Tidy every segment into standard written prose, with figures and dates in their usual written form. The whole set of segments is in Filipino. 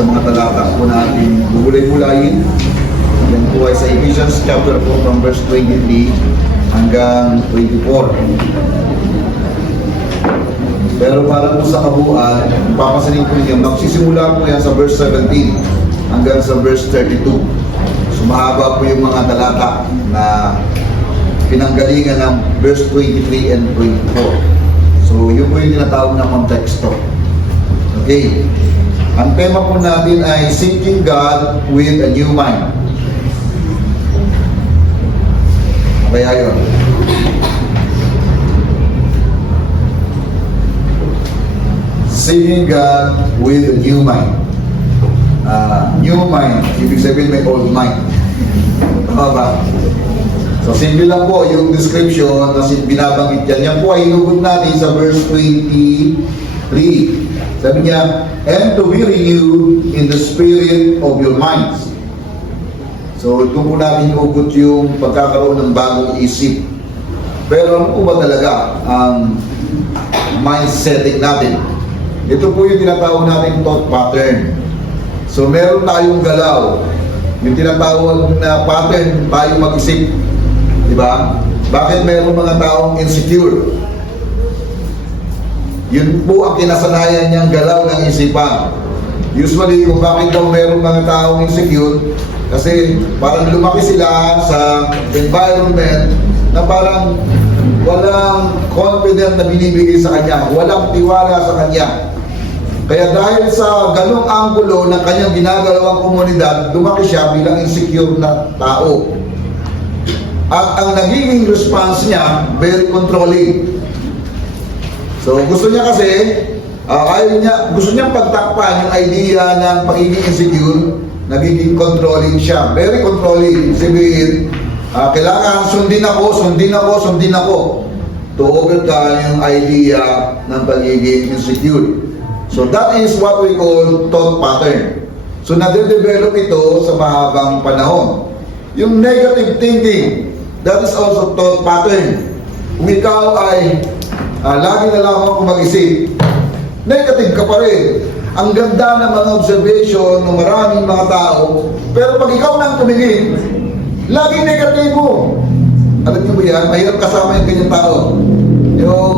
sa mga talata po natin gugulay-gulayin. Yan po ay sa Ephesians chapter 4 from verse 23 hanggang 24. Pero para po sa kabuuan, papasanin po niyo, magsisimula po yan sa verse 17 hanggang sa verse 32. So mahaba po yung mga talata na pinanggalingan ng verse 23 and 24. So yun po yung tinatawag na konteksto. Okay. Ang tema po natin ay Seeking God with a New Mind. Kaya yun. Seeking God with a new mind. New mind, ibig sabihin may old mind. Tama ba? So simple lang po yung description na binabanggit yan. Yan po ay hinugot natin sa verse 23. Sabi niya, and to be renewed in the spirit of your minds. So doon po natin hinugot yung pagkakaroon ng bagong isip. Pero ano po ba talaga ang mindsetting natin? Ito po yung tinatawag natin thought pattern. So meron tayong galaw, yung tinatawag na pattern tayo mag-isip. Diba? Bakit meron mga taong insecure? Yun po ang kinasanayan niyang galaw ng isipan. Usually, kung bakit daw meron mga taong insecure, kasi parang lumaki sila sa environment na parang walang confident na binibigay sa kanya, walang tiwala sa kanya. Kaya dahil sa ganong anggulo ng kanyang ginagalawang komunidad, lumaki siya bilang insecure na tao. At ang nagiging response niya, very controlling. So gusto niya kasi, gusto niyang pagtakpan yung idea ng pagiging insecure, nagiging controlling siya. Very controlling. Sabihin, kailangan sundin ako to overcome yung idea ng pagiging insecure. So that is what we call thought pattern. So nade-develop ito sa mahabang panahon. Yung negative thinking, that is also thought pattern. Kung ikaw ay lagi na lamang kung mag-isip, negative ka pa rin. Ang ganda ng mga observation ng maraming mga tao, pero pag ikaw nang tumingin, laging negatibo. Alam niyo ba yan? Mahirap kasama yung ganyang tao. Yung,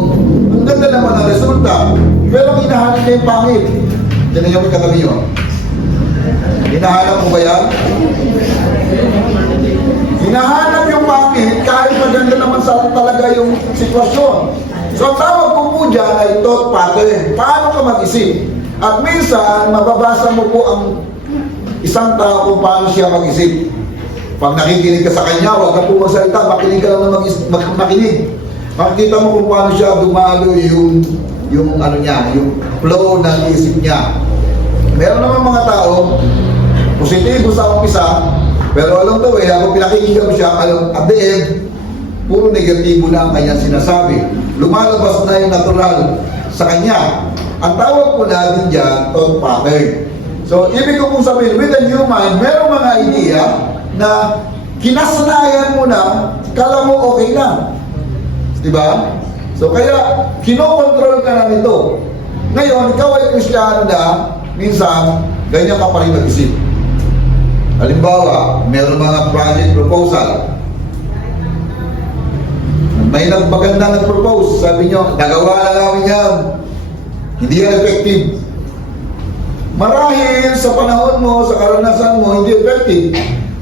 ang ganda naman ang resulta, pero hinahanap niya yung pangit. Yan yung katabi nyo. Hinahanap mo ba yan? Hinahanap yung pangit kahit maganda naman sa talaga yung sitwasyon. So ang tawag po po dyan ay thought pattern. Paano ka mag-isip? At minsan, mababasa mo po ang isang tao kung paano siya mag-isip. Pag nakikinig ka sa kanya, huwag ka po magsalita, makinig ka lang na makinig. Makikita mo kung paano siya dumalo yung ano niya, yung flow ng isip niya. Meron naman mga tao, positibo sa umpisa, pero along the way, habang pinakikinggan mo siya, at the end, puro negatibo na ang kanyang sinasabi. Lumalabas na yung natural sa kanya. Ang tawag po natin dyan, thought pattern. So, ibig ko pong sabihin, with a new mind, merong mga idea na kinasanayan mo na, kala mo okay lang. Diba? So, kaya, kinokontrol ka na nito. Ngayon, ikaw ay Kristiyano na, minsan, ganyan ka pa rin mag-isip. Halimbawa, meron mga project proposal. May maganda nag-propose, sabi nyo, nagawa na namin yan. Hindi yan effective. Marahil sa panahon mo, sa karanasan mo, hindi effective.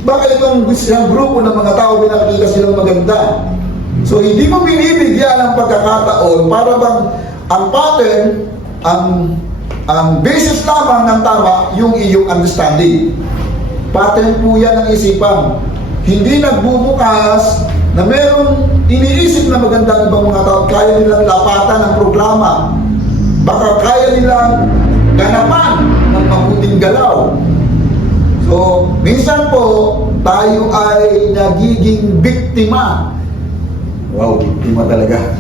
Bakit itong isang grupo ng mga tao pinakita silang maganda? So hindi mo binibigyan ng pagkakataon para bang ang pattern, ang basis lamang ng tama, yung iyong understanding. Pattern po yan ng isipan. Hindi nagbubukas na merong iniisip na maganda ibang mga tao, kaya nilang lapatan ng programa. Baka kaya nilang ganapan ng mabuting galaw. So, minsan po, tayo ay nagiging biktima. Wow, biktima talaga.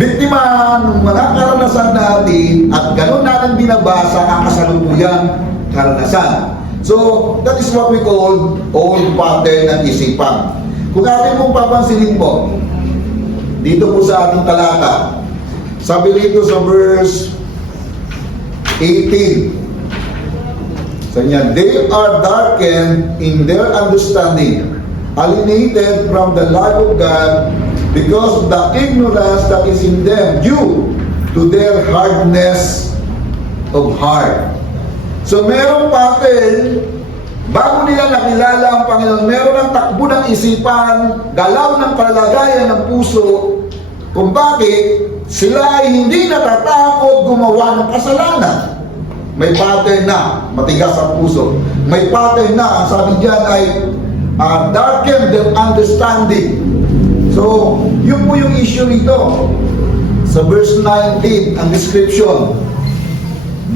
Biktima ng mga karanasan natin at gano'n natin binabasa ang kasalukuyang karanasan. So, that is what we call old pattern ng isipan. Kung atin pong papansinin po, dito po sa ating talata, sabi dito sa verse 18, Sabi niya, they are darkened in their understanding, alienated from the life of God because of the ignorance that is in them due to their hardness of heart. So meron pattern, bago nila nakilala ang Panginoon, meron ng takbo ng isipan, galaw ng kalagayan ng puso, kung bakit sila ay hindi natatakot gumawa ng kasalanan. May pattern na, matigas ang puso. May pattern na, ang sabi diyan ay darken their understanding. So, yun po yung issue nito. Sa verse 19, ang description.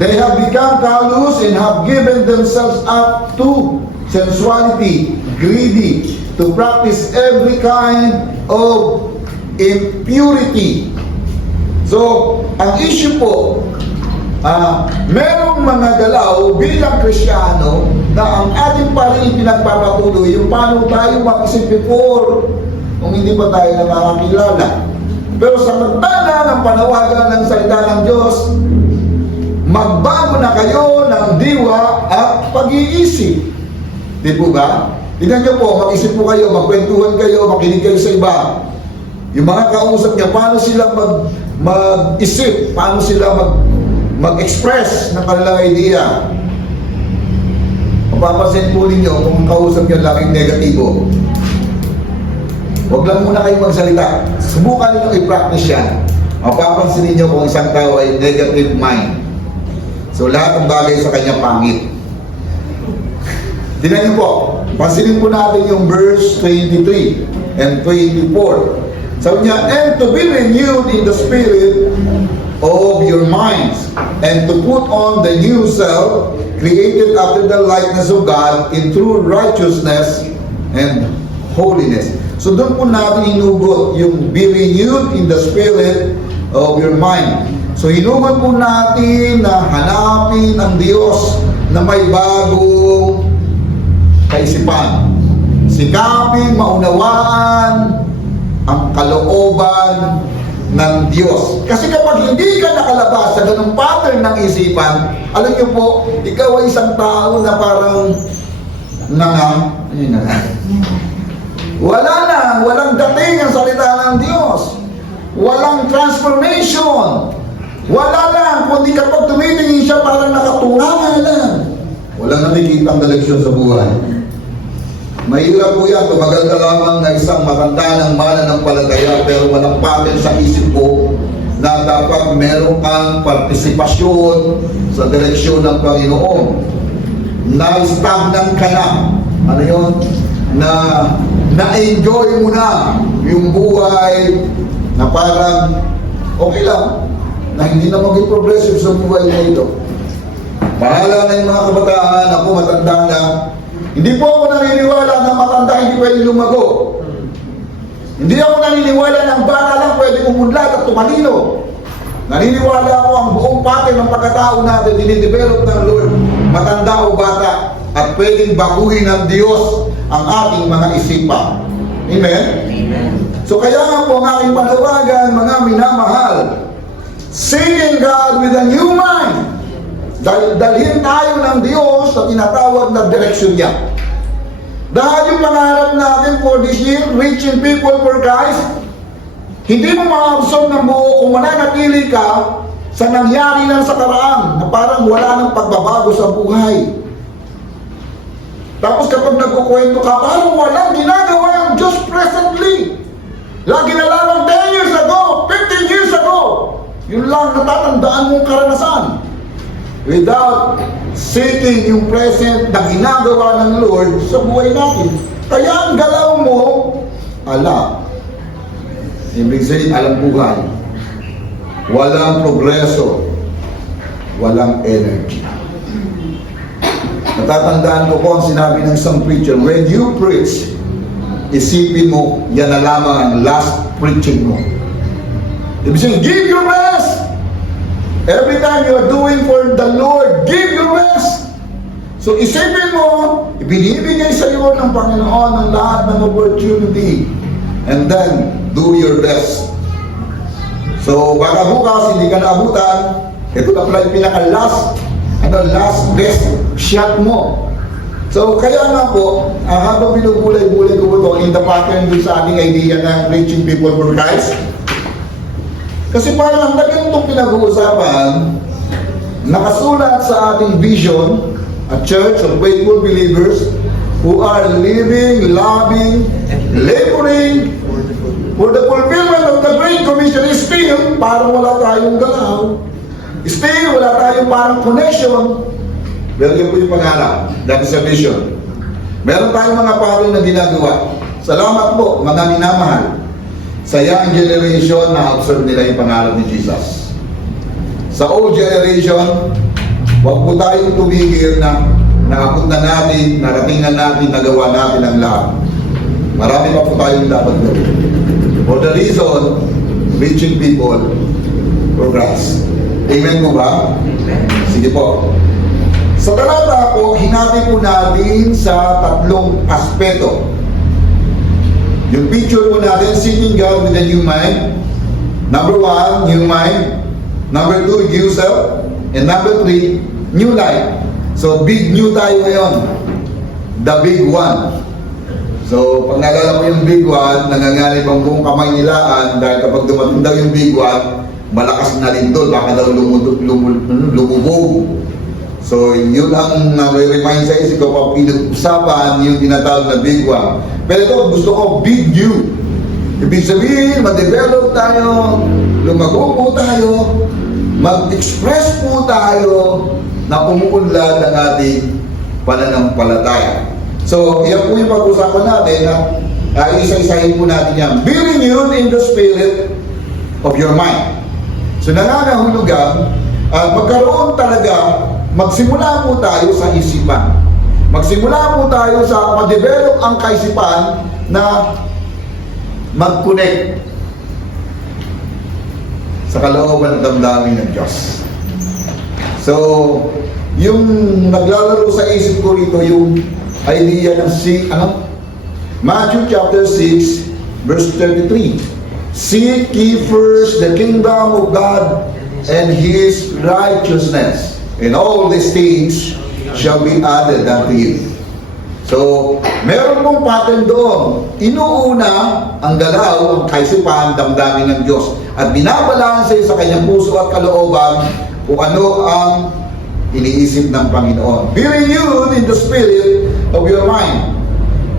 They have become callous and have given themselves up to sensuality, greedy, to practice every kind of impurity. So, ang issue po, merong mga galaw bilang Kristiyano na ang ating pa rin pinagpapatuloy yung paano tayo mag-isip before kung hindi pa tayo nakakilala. Pero sa magtala ng panawagan ng salita ng Diyos, magbago na kayo ng diwa at pag-iisip. Di po ba? Tignan nyo po, mag-isip po kayo, magkwentuhan kayo, makinig kayo sa iba. Yung mga kausap niya, paano sila mag-isip, paano sila mag-express ng kanilang idea. Mapapansin po ninyo kung kausap niyo laging negatibo. Huwag lang muna kayo magsalita. Subukan ninyo i-practice yan. Mapapansin ninyo kung isang tao ay negative mind. So lahat ng bagay sa kanya pangit. Tingnan niyo po, pansinin po natin yung verse 23 and 24. Sabi niya, and to be renewed in the spirit of your minds, and to put on the new self, created after the likeness of God in true righteousness and holiness. So doon po natin hinugot yung be renewed in the spirit of your mind. So hinugot po natin na hanapin ang Diyos na may bagong kaisipan. Sikaping maunawaan ang kalooban ng Diyos. Kasi kapag hindi ka nakalabas sa ganung pattern ng isipan, alam niyo po, ikaw ay isang tao na parang walang dating ang salita ng Diyos. Walang transformation. Wala lang, kundi kapag tumitingin siya parang nakatunga lang. Walang nakikitang dalagsyon sa buhay. Mahirap po yan, tumagal ka lamang na isang matanda ng mananampalataya pero walang pattern sa isip ko na dapat meron kang partisipasyon sa direksyon ng Panginoon. Na-stagnant ka na. Ano yun? Na-enjoy mo na yung buhay na parang okay lang, na hindi na maging progressive sa buhay na ito. Bahala na yung mga kabataan, ako matanda na. Hindi po ako naniniwala na matanda hindi pwede lumago. Hindi ako naniniwala na ang bata lang pwede umunlad at tumalino. Naniniwala ako ang buong pattern ng pagkatao natin dinidevelop ng Lord, matanda o bata, at pwedeng baguhin ng Diyos ang ating mga isipan. Amen? Amen. So kaya nga po ang aking panawagan, mga minamahal, seeking God with a new mind. Dalhin tayo ng Diyos sa tinatawag na direksyon niya. Dahil yung pangarap natin for this year, reaching people for Christ, hindi mo ma-absorb ng buo kung mananatili ka sa nangyari lang sa karaan na parang wala ng pagbabago sa buhay. Tapos kapag nagkukwento ka, parang walang ginagawa ang Diyos presently. Lagi na lamang 10 years ago, 15 years ago, yun lang natatandaan mong karanasan. Without seeking yung present na ginagawa ng Lord sa buhay natin. Kaya ang galaw mo, ala. Ibig sabihin, alam buhay. Walang progreso. Walang energy. Natatandaan ko po ang sinabi ng isang preacher, when you preach, isipin mo, yan na lamang ang last preaching mo. Ibig sabihin, give your best! Every time you are doing for the Lord, give your best. So isipin mo, ibinibigay sa iyo ng Panginoon ang lahat ng opportunity. And then, do your best. So baka bukas, hindi ka naabutan, ito na pala yung pinaka-last best shot mo. So, kaya nga po, habang binubulay-bulay ko po ito, in the pattern dun sa ating idea ng reaching people for Christ, kasi parang na ganitong pinag-uusapan, nakasulat sa ating vision, a church of faithful believers who are living, loving, laboring for the fulfillment of the Great Commission. Still, parang wala tayong galaw. Still, wala tayong parang connection. Pero yun po yung pangarap. That is a vision. Meron tayong mga pattern na ginagawa. Salamat po, mga minamahal. Sa young generation, na-observe nila yung pangarap ni Jesus. Sa old generation, huwag po tayong tumigil na naabot na natin, narating na natin, nagawa natin ang lahat. Marami pa po tayong dapat gawin. For the reason, reaching people for Christ. Amen po ba? Sige po. Sa talata po, hinati po natin sa tatlong aspeto. Yung picture po natin, seeking God with a new mind. Number 1, new mind. Number 2, new self. And number 3, new life. So, big new tayo ngayon. The big one. So, pag nalala mo yung big one, nanganganib ang buong kamay nilaan dahil kapag dumating daw yung big one, malakas na rin doon, baka daw lumubog. So, yun ang remind sa isip ko, pag pinag-usapan yung tinatawag na big one. Pero ito, gusto ko big new. Ibig sabihin, ma-develop tayo, lumago po tayo, mag-express po tayo na umuunlad ang ating pananampalataya. So, yan po yung pag-usapan natin na isa-isahin po natin yan. Be renewed in the spirit of your mind. So, nangangahulugan, magkaroon talaga, magsimula po tayo sa isipan. Magsimula po tayo sa ma-develop ang kaisipan na mag-connect sa kalooban ng damdamin ng Diyos. So, yung naglalaro sa isip ko rito, yung idea ng Matthew chapter 6, verse 33. Seek ye first the kingdom of God and His righteousness, and all these things shall be added unto you. So, meron pong pattern doon. Inuuna ang galaw, ang kaisipan, damdamin ng Diyos. At binabalanse sa kanyang puso at kalooban kung ano ang iniisip ng Panginoon. Be renewed in the spirit of your mind.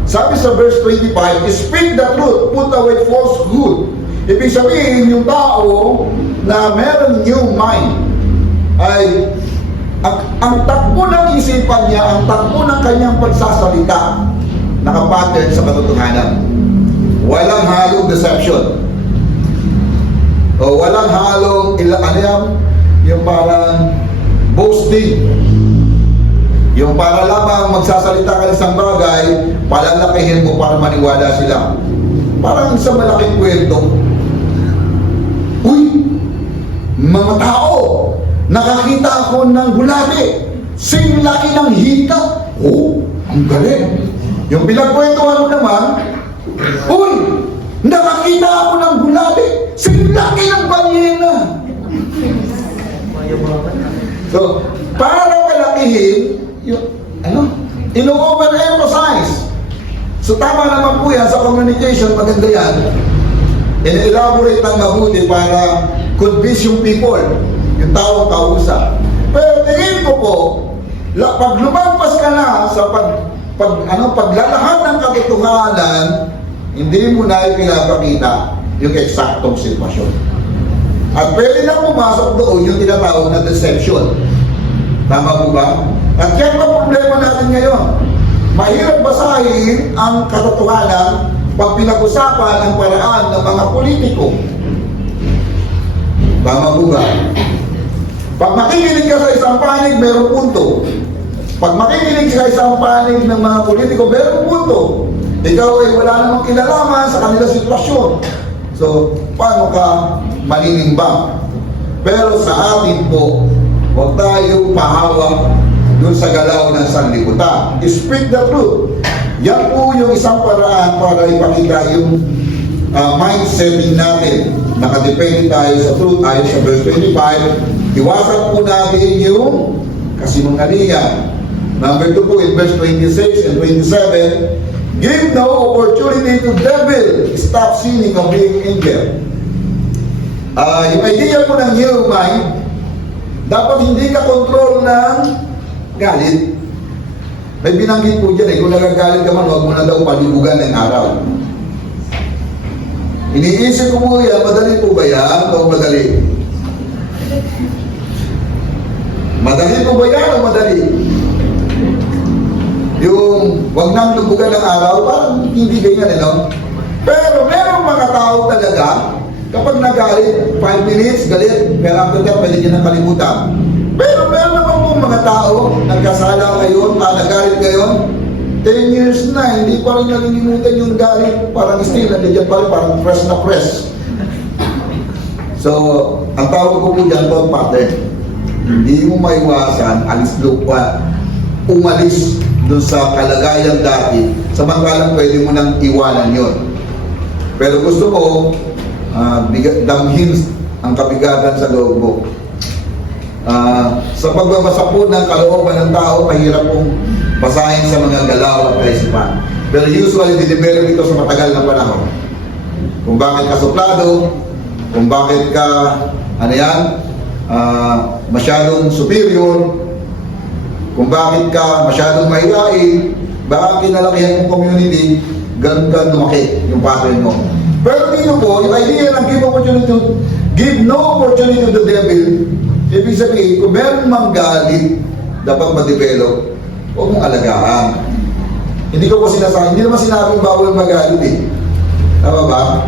Sabi sa verse 25, speak the truth, put away falsehood. Ibig sabihin, yung tao na meron new mind ay ang takbo ng isipan niya, ang takbo ng kanyang pagsasalita, nakapattern sa katotohanan. Walang halong deception. O walang halong yung parang boasting. Yung para lamang magsasalita ka ng isang bagay, palalakihin mo para maniwala sila. Parang sa malaking kwento. Uy! Mga tao! Nakakita ako ng bulate. Sing laki ng hika. Oh, ang galing. Yung pinagkwentuhan mo naman, uy, nakakita ako ng bulate. Sing laki ng banyena. So, para kalakihin, yung, ino-overemphasize. So, tama naman po yan sa communication, maganda yan. In-elaborate ng mabuti para convince yung people, yung taong kausap. Pero tingin ko po, pag lumampas ka na sa paglalahad ng katotohanan, hindi mo na ipinapakita yung eksaktong sitwasyon. At pwede na pumasok doon yung tinatawag na deception. Tama po ba? At yan pa problema natin ngayon. Mahirap basahin ang katotohanan pag pinag-usapan ang paraan ng mga politiko. Tama po ba? Pag makikinig ka sa isang panig, mayroong punto. Pag makikinig ka sa isang panig ng mga politiko, mayroong punto. Ikaw ay wala namang kinalaman sa kanilang sitwasyon. So, paano ka maninimbang? Pero sa atin po, huwag tayo pahawak dun sa galaw ng sanlibutan. Speak the truth. Yan po yung isang paraan para ipakita yung mindsetting natin. Nakadepende tayo sa truth. Ayon sa verse 25, iwasan po natin yung kasinungalingan. Number 2 po, in verse 26 and 27, give no opportunity to devil. Stop sinning of being angel. Yung idea po ng new mind, dapat hindi ka control ng galit. May binanggit po dyan kung nagagalit ka man, huwag mo na daw palibugan ng araw. Iniisip ko po yan, madali po ba yan o madali? Madali po ba yan o madali? Yung wag nang lubugan ng araw, parang hindi ganyan, no? Pero merong mga tao talaga, kapag nagalit, 5 minutes, galit, pero after that, pwede nyo nang kalimutan. Pero meron naman po mga tao, nagkasala ngayon, nagalit ngayon, 10 years na, hindi pa rin nalilimutan yung galit, parang still, nandiyan pa rin, parang fresh na fresh. So, ang tawag ko po dyan po, pattern. Hindi mo maiwasan, alis lupa, umalis doon sa kalagayan dati, samantalang pwede mo nang iwanan yon. Pero gusto ko, damhin ang kabigatan sa loob mo. Sa pagbabasa po ng kalooban ng tao, mahirap pong basahin sa mga galaw at kaisipan. Pero usually, didevelop ito sa matagal na panahon. Kung bakit ka suplado, kung bakit ka, masyadong superior, kung bakit ka masyadong mahihain, bakit kinalakihan mong community, ganun ka lumaki yung pattern mo. Pero dito po, yung idea ng give no opportunity to the devil, ibig sabihin, kung meron mang galit, dapat ma-develop, huwag mong alagaan. Hindi ko po sinasabi, hindi naman sinabing bawal magalit eh. Tama ba?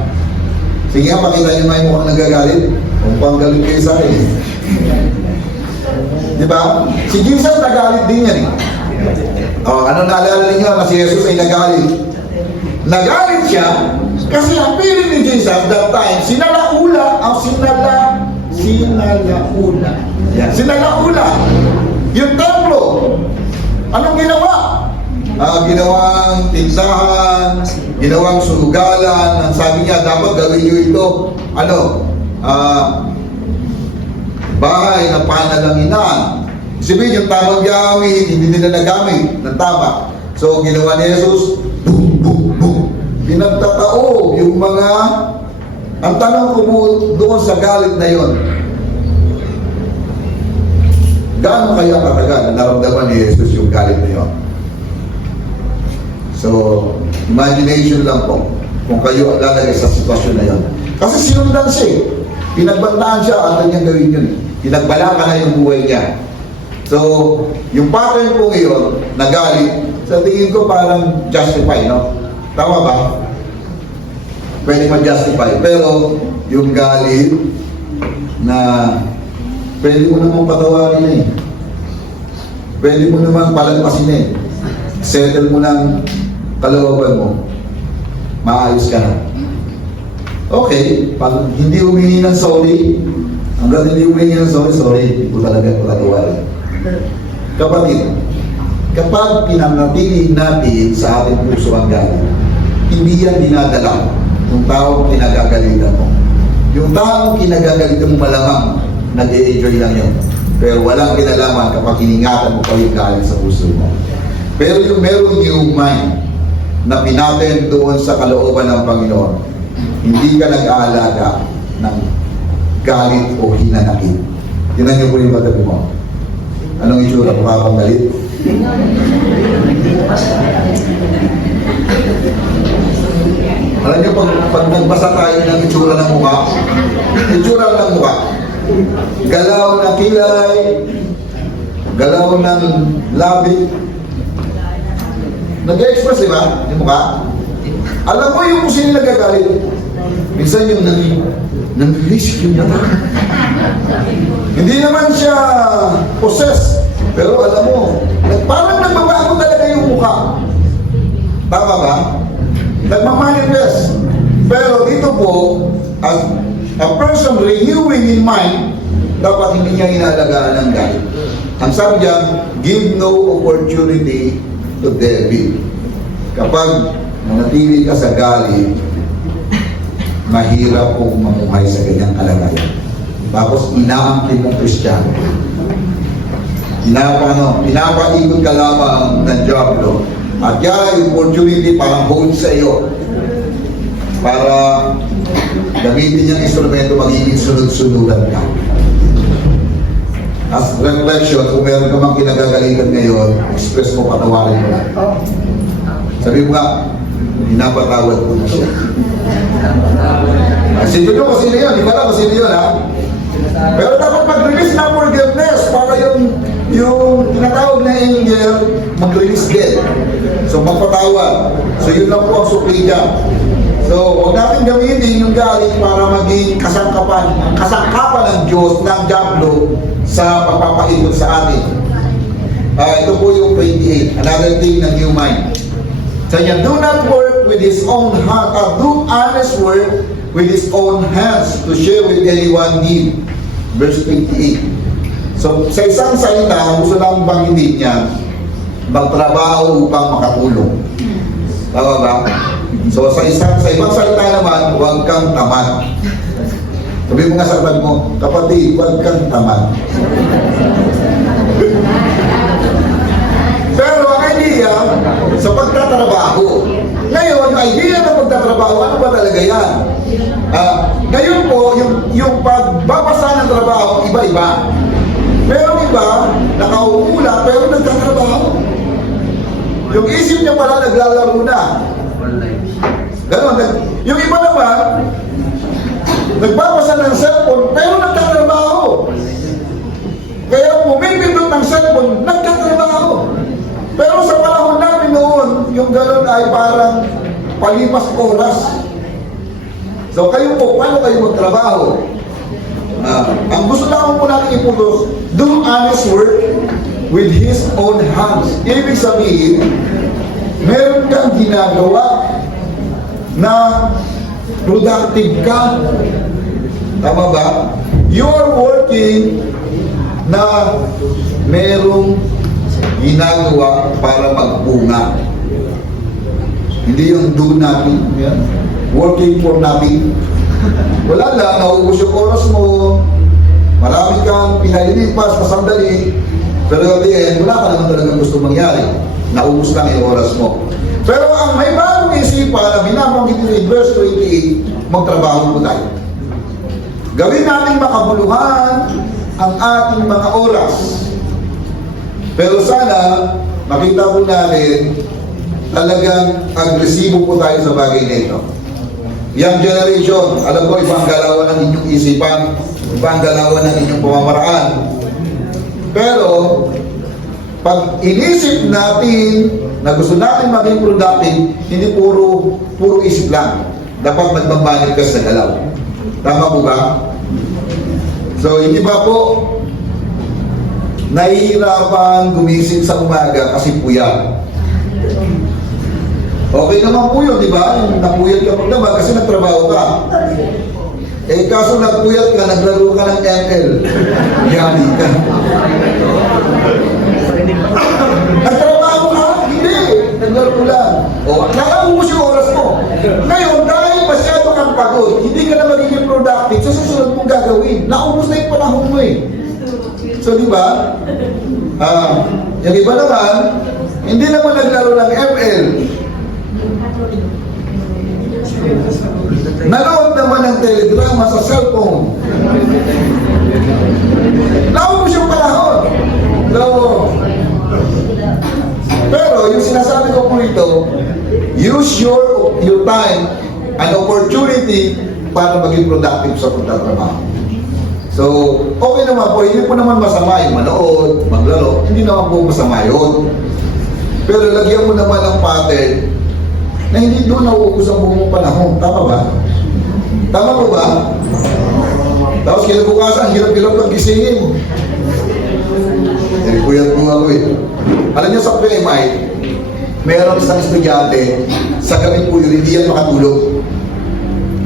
Sige nga, pakita nyo nga yung mukhang nagagalit. Kung pang galit kayo sa akin eh. Di ba? Si Jesus nagalit din yan eh. Ano naalala ninyo na si Jesus ay nagalit? Nagalit siya kasi ang piling ni Jesus that time, sinalaula. Sinalaula. Yung templo. Anong ginawa? Ginawang tindahan, ginawang sugalan. Ang sabi niya, dapat gawin niyo ito. Bahay na panalanginan. Sabihin, yung tamang gamit, hindi nila nagamit ng tama. So, ginawa ni Jesus, boom, boom, boom. Pinagtatao yung mga, ang tanong ko po doon sa galit na yon, gaano kaya katagal na naramdaman ni Jesus yung galit na yon? So, imagination lang po kung kayo lalagay sa sitwasyon na yon. Kasi sinundan siya eh. Pinagbantaan siya at niyang gawin yun. Pinagbala ka na yung buhay niya. So, yung pattern po ngayon, nagalit, sa tingin ko parang justify, no? Tama ba? Pwede ma-justify. Pero, yung galit na pwede mo namang patawarin na eh. Pwede mo namang palagpasin na eh. Settle mo ng kalooban mo. Maayos ka na. Okay, pag hindi humingi ng sorry, hanggang hindi humingi ng sorry, hindi ko talaga pagkatawarin. Kapatid, kapag pinanatili natin sa ating puso ang galit, hindi yan dinadala yung taong kinagagalitan mo. Yung taong kinagagalitan mo malamang, nag-e-enjoy lang yun. Pero walang kinalaman kapag hiningatan mo pa yung galit sa puso mo. Pero yung meron yung mind na pinatin doon sa kalooban ng Panginoon, hindi ka nag-aalaga ng galit o hinanakit. Tinan niyo po yung katabi mo. Anong itsura? Mukha kang galit? Alam niyo, pag nagbasa tayo ng itsura ng mukha, itsura ng mukha, galaw ng kilay, galaw ng labi, nag-express, di ba? Yung mukha. Alam mo yung kung sino nagagalit. Minsan yung nang-release yung nata. Hindi naman siya possessed. Pero alam mo, parang nagbabago talaga yung mukha. Tama ba? Nagmamanifest. Pero dito po, as a person renewing in mind, dapat hindi niya inalagaan ng galit. Ang sabi niya, give no opportunity to devil. Kapag manatili ka sa galit, mahirap kong mamuhay sa ganyang kalagayan. Tapos inaangkin mong Kristiyano. pinapaikot ka lamang ng Diablo. At yan, yung opportunity parang hold sa iyo para gamitin yung instrumento, magiging sunod-sunudan ka. As reflection, kung meron ka mang kinagagalitan ngayon, express mo, patawarin mo na. Sabi mo nga, pinapatawad ko na siya. Sino nyo kasi yun, di ba na kasi yun ha? Pero dapat mag-release ng forgiveness para yung tinatawag na angel, mag-release din. So magpatawad. So yun lang po ang supli dyan. So huwag natin gamitin yung galing para maging kasangkapan ng Diyos, ng Diablo sa pagpapaikot sa atin. Ito po yung 28. Another thing ng new mind. So niya, do not work with his own hand, do honest work with his own hands to share with anyone need. Verse 28. So sa isang salita, gusto lang banggitin niya, magtrabaho upang makatulong. Tama ba? So sa ibang salita naman, huwag kang tamad. Sabi mo nga sa kapatid mo, kapatid, huwag kang tamad. Pero ang idea, sa pagtatrabaho. Ngayon, yung idea ng pagtatrabaho, ano ba talaga yan? Ngayon po, yung pagbabasa ng trabaho, iba-iba. Merong iba, nakauula, pero nagtatrabaho. Yung isip niya pala, naglalaro na. Ganon. Yung iba naman, nagbabasa ng cellphone, pero nagtatrabaho. Kaya pumipindot ng cellphone, nagtatrabaho. Pero sa panahon namin noon, yung ganon ay parang palipas oras. So kayo po, paano kayo magtrabaho? Ang gusto lang po natin iputos, do honest work with his own hands. Ibig sabihin, meron kang ginagawa na productive ka. Tama ba? You're working na merong ginagawa para magbunga. Hindi yung do nothing. Yan. Working for nothing. Wala lang, nauubos yung oras mo, marami kang pinalilipas sa sandali, pero at the end, wala ka naman talagang gusto mangyari. Naubos lang yung oras mo. Pero ang may bagong isipan na binabanggit in verse 28, magtrabaho po tayo. Gawin natin makabuluhan ang ating mga oras. Pero sana, makita po natin, talagang agresibo po tayo sa bagay na ito. Young generation, alam ko, ibang galawan ng inyong isipan, ibang galawan ng inyong pamamaraan. Pero, pag inisip natin na gusto natin maging productive, hindi puro isip lang. Dapat nagmamanifest sa galaw. Tama po ba? So, hindi ba po nahihirapan gumising sa umaga kasi puyat? Okay naman po yun, di ba? Napuyat ka naman kasi nagtrabaho ka. Eh, kaso nagpuyat ka, naglaro ka ng ML. Yari ka. Nagtrabaho ka? Hindi. Naglaro lang. O, nakaubos yung oras mo. Ngayon, dahil masyado kang pagod, hindi ka na magiging productive, sa susunod mong gagawin. Naubos na yung panahon mo eh. So, di ba? Yung iba naman, hindi naman naglaro ng ML. Nanood naman ng teledrama sa cellphone. Naubos yung panahon. So, pero yung sinasabi ko po ito, use your time and opportunity para maging productive sa pagtatrabaho. So, okay naman po, hindi po naman masama yung manood, maglaro, hindi naman po masama yun. Pero lagyan mo naman ng pattern na hindi doon nauubos ang buong panahon. Tama ba? Tama po ba? Tapos kinabukasan, hirap-hirap kang gisingin. Puyat po ako eh. Alam niyo sa PMI, meron isang estudyante, sa gabi po yun, hindi yan makatulog.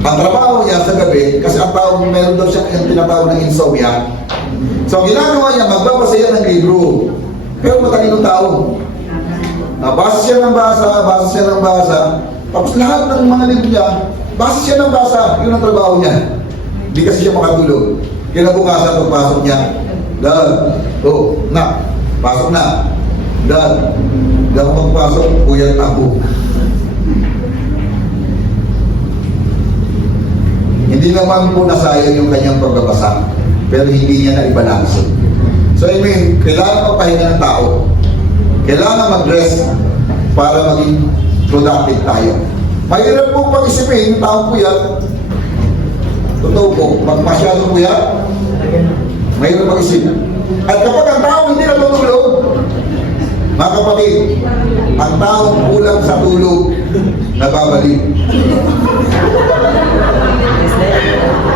Ang trabaho niya sa gabi, kasi ang tao, meron daw siya yung tinatawag ng insomnia. So ang ginagawa niya, magbabasa yan ng libro. Pero matalinong tao. Basa siya ng basa, tapos lahat ng mga libro niya, basa siya ng basa, yun ang trabaho niya. Hindi kasi siya makatulog. Kinabukasan pagpasok niya, Pasok na. Dad, hindi ako magpasok, puyat ako. Hindi naman po nasayang yung kanyang pagbabasa, pero hindi niya na ibalanse. So I mean, kailangan mapahinga ng tao. Kailangan mag-rest para maging productive tayo. Mahirap po pag-isipin yung taong puyat. Totoo po, pag masyadong puyat, mahirap pag-isipin. At kapag ang tao hindi natutulog, mga kapatid, ang taong kulang sa tulog, nababalik.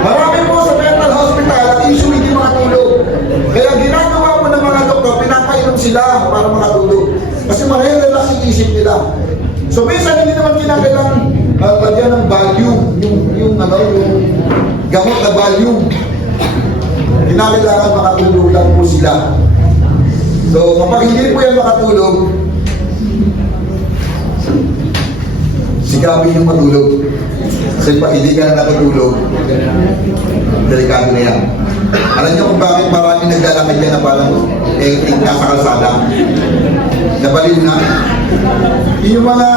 Marami po sa mental hospital at issue hindi makatulog. Kaya ginagawa po ng mga doktor, pinapainom sila para makatulog. Kasi marelax yung isip nila. So minsan hindi naman kinakailangan lagyan ng value, yung gamot na value. Kinakailangan makatulog lang po sila. So kapag hindi po yan makatulog, sikapin yung matulog. Kasi pag hindi ka na nakatulog, delikado na yan. Alam niyo kung bakit marami naglalakad yan na parang nasa kalsada? Nabaliw na. Yung mga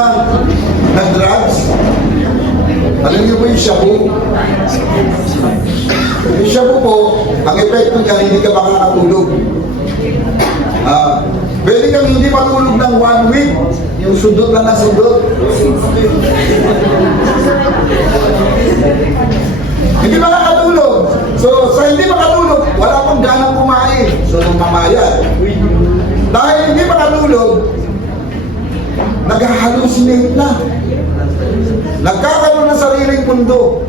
nag-drugs, alam niyo po yung shabu? Yung shabu po, ang epekto niya, hindi ka makakatulog. Pwede kang hindi matulog ng 1 week, yung sundot lang na sundot. Hindi makakatulog. So, sa hindi makatulog, wala pang ganang kumain. So, nung mamayat. Dahil hindi makatulog, nag-hallucinate na. Nagkakaroon ng sariling mundo.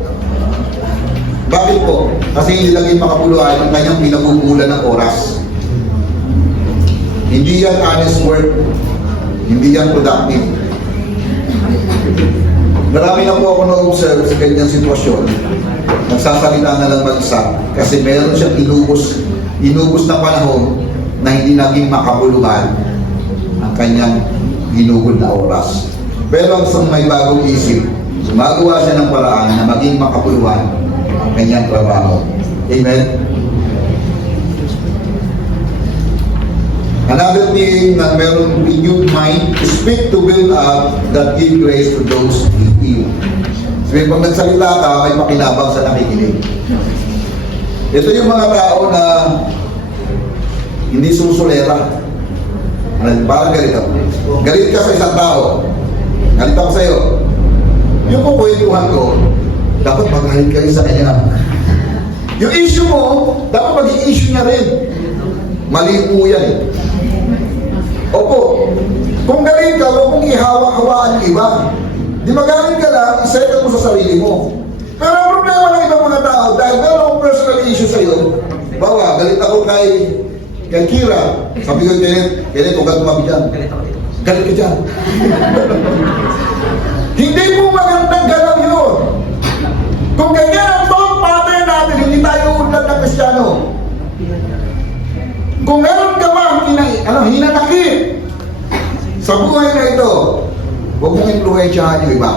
Bakit po? Kasi hindi lang yung makapuluhan ang kanyang pinabubulan ng oras. Hindi yan honest work. Hindi yan productive. Marami na po ako na-observe sa kanyang sitwasyon. Nagsasalita na lang mag-isa kasi meron siyang inubos na panahon na hindi naging makabuluhan ang kanyang ginugol na oras. Pero ang may bagong isip, gumagawa siya ng paraan na maging makabuluhan ang kanyang trabaho. Amen? Another thing na meron renewed mind, speak to build up that give grace to those who heal. Sabi, pag nagsalita ka, may pakinabang sa nakikinig. Ito yung mga tao na hindi susulera. Parang ganito. Galit ka sa isang tao. Galit ako sa'yo. Yung kukwentuhan ko, dapat magalit ka rin sa kanya. Yung issue mo, dapat maging issue niya rin. Mali po yan. Opo, kung galing ka, huwag mong ihawak-hawaan yung iba. Di magaling ka lang, isettle mo sa sarili mo. Pero ang problema ng ibang mga tao, dahil meron akong personal issue sa'yo, bawa, galit ako kay Kira. Sabi ko, Kenneth, huwag ka tumabi dyan. Galit ka dyan. Hindi mo magandang galaw yun. Kung ganyan ang thought pattern natin, hindi tayo unlad ng Kristiyano. Kung meron ka ba hinanakit sa buhay na ito, huwag mong influensyahan yung iba.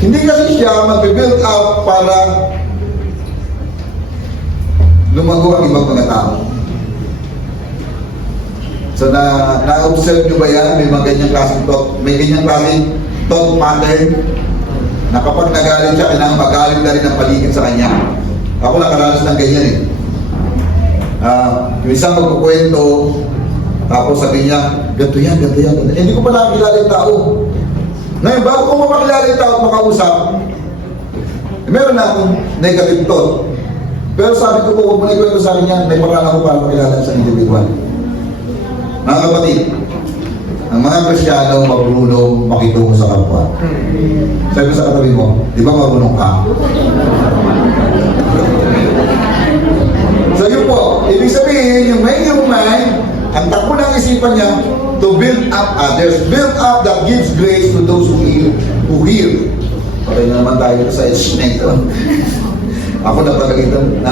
Hindi kasi siya mag-build up para lumago ang ibang mga tao. So na-observe nyo ba yan? May mga ganyang klaseng thought, may ganyang klaseng thought pattern na kapag nagalit siya, kailangan magalit na rin ang paligid sa kanya. Ako nakaranas ng ganyan eh. Yung isang magkukwento, tapos sabi niya, ganito yan, ganito yan. Hindi ko pa nakakilala yung tao. Ngayon, bago ko mapakilala yung tao at makausap, meron na akong negative thought. Pero sabi ko po, huwag mo na ikwento sa akin yan, may paraan ako para makilala sa individual. Mga kapatid, ang mga Kristiyano marunong makitungo sa kapwa. Sabi ko sa katabi mo, di ba marunong ka? So yun po, ibig sabihin, yung may new mind, ang takbo ng isipan niya, to build up others. Build up that gives grace to those who heal. Patay na naman tayo sa edge na ito. Ako na pagagitan,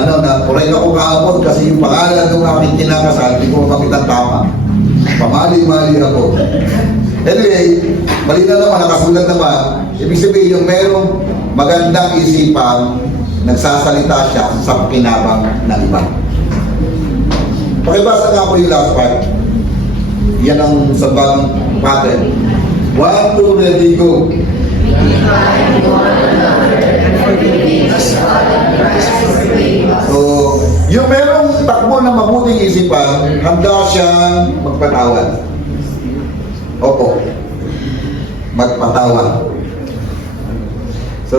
kuray ako kahapon kasi yung pangalan ng aking kinakasal, hindi ko makita tama. Pamali-mali ako. Anyway, mali na naman, nakasulat naman. Ibig sabihin, yung merong magandang isipan, nagsasalita siya sa pakinabang ng iba. Pakibasa nga po yung last part. Yan ang sa bagong pattern. 1, 2, ready, go. So, yung merong takbo na mabuting isipan, handa siyang magpatawad. Opo. Magpatawad. So,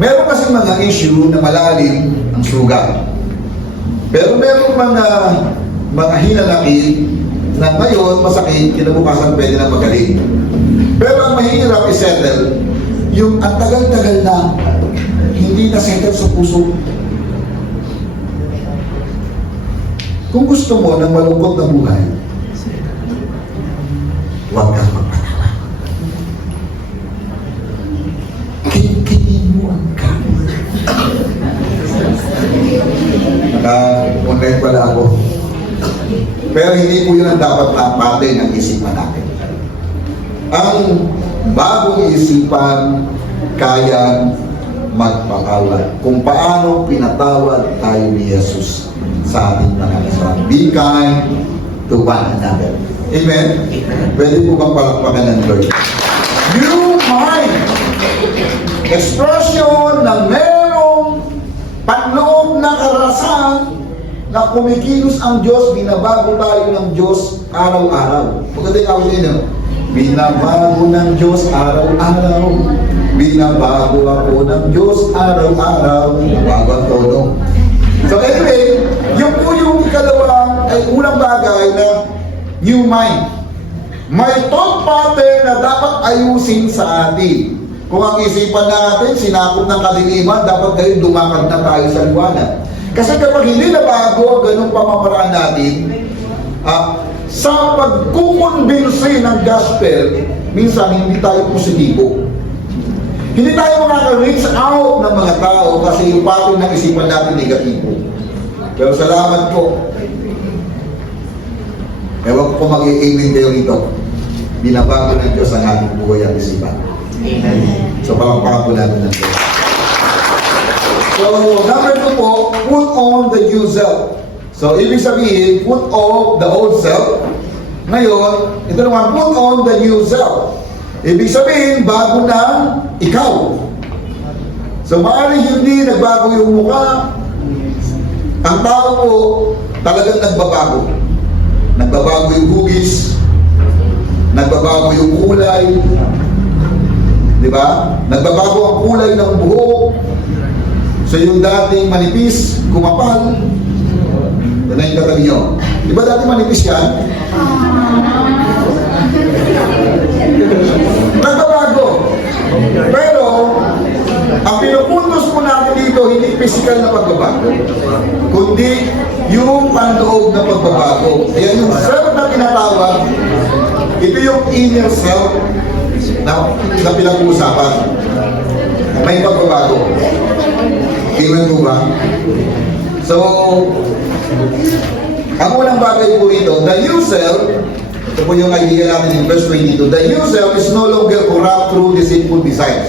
meron kasi mga issue na malalim ang sugat. Pero meron mga hinanakit na ngayon masakit, kinabukasan pwede na magaling. Pero ang mahirap i-settle, yung ang tagal-tagal na hindi na-settle sa puso. Kung gusto mo ng malungkot na buhay, huwag kang magpatawad. Kinikin mo ang kamay. Naka-online pala ako. Pero hindi po yun ang dapat tapatin ng isipan natin. Ang bagong isipan kaya magpatawad. Kung paano pinatawad tayo ni Jesus sa ating mga kasalanan. Be kind to one another. Amen? Pwede po bang palakpakan ng Lord? New mind. Expression ng merong panloob na karanasan na kumikilos ang Diyos, binabago tayo ng Diyos araw-araw. Maganda yung awit nyo. Binabago ng Diyos araw-araw. Binabago ako ng Diyos araw-araw. Binabago ang todo. So anyway, yung po yung ikalawang, ay unang bagay na new mind. May thought pattern na dapat ayusin sa atin. Kung ang isipan natin, sinakop ng kadiliman, dapat ngayon dumakad na tayo sa liwanag. Kasi kapag hindi na bago ang ganung pamamaraan natin, sa pagkukonbinsi ng gospel, minsan hindi tayo positibo. Hindi tayo makaka-reach out ng mga tao kasi yung pattern ng isipan natin negatibo. Pero salamat po. Ewan ko mag-i-amen kayo rito. Binabago ng Diyos ang ating buhay at isipan. Amen. So palakpakan po natin ng Diyos. So, number 2 po, put on the new self. So, ibig sabihin, put off the old self. Ngayon, ito naman, put on the new self. Ibig sabihin, bago na ikaw. So, maaaring hindi nagbago yung mukha. Ang tao po, talagang nagbabago. Nagbabago yung hugis. Nagbabago yung kulay. Diba? Nagbabago ang kulay ng buhok. So yung dating manipis, kumapal. Yan na yung katabi nyo. Di ba dating manipis yan? Nagbabago. Pero, ang pinupuntos po natin dito, hindi physical na pagbabago, kundi yung panloob na pagbabago. Kaya yung self na tinatawag, ito yung inner self na pinag-uusapan. May pagbabago. Amen po ba? So, ang unang bagay po rito, the new self, ito po yung idea natin in verse 22, the new self is no longer corrupt through deceitful desires.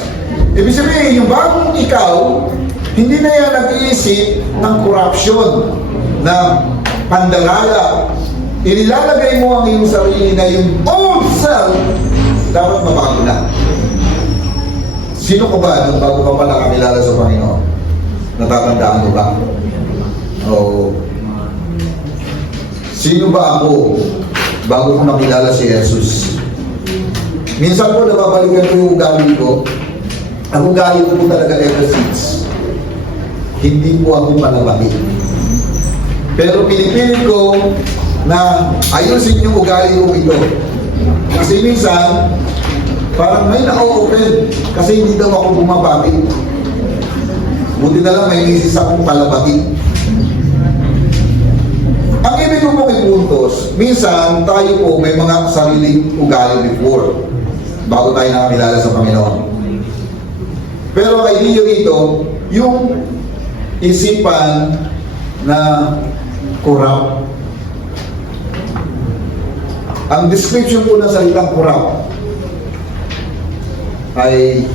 Ibig sabihin, yung bagong ikaw, hindi na yan nag-iisip ng corruption, na pandarala. Inilalagay mo ang iyong sarili na yung old self, dapat mabago na. Sino ko ba nung bago ka pala kakilala sa Panginoon? Natatandaan mo ba? O sino ba ako bago ko nakilala si Jesus? Minsan po nababalikan ko yung ugali ko. Ang ugali ko po talaga ever since. Hindi po ako malabati. Pero pinipilit ko na ayusin yung ugali ko ito. Kasi minsan, parang may na-open kasi hindi daw ako bumabati. Buti na lang may misis akong palabati. Ang ibig ko pong ipuntos, minsan tayo po may mga sariling ugali before bago tayo nakakilala sa Panginoon. Pero ang idea rito, yung isipan na corrupt. Ang description po ng salitang corrupt ay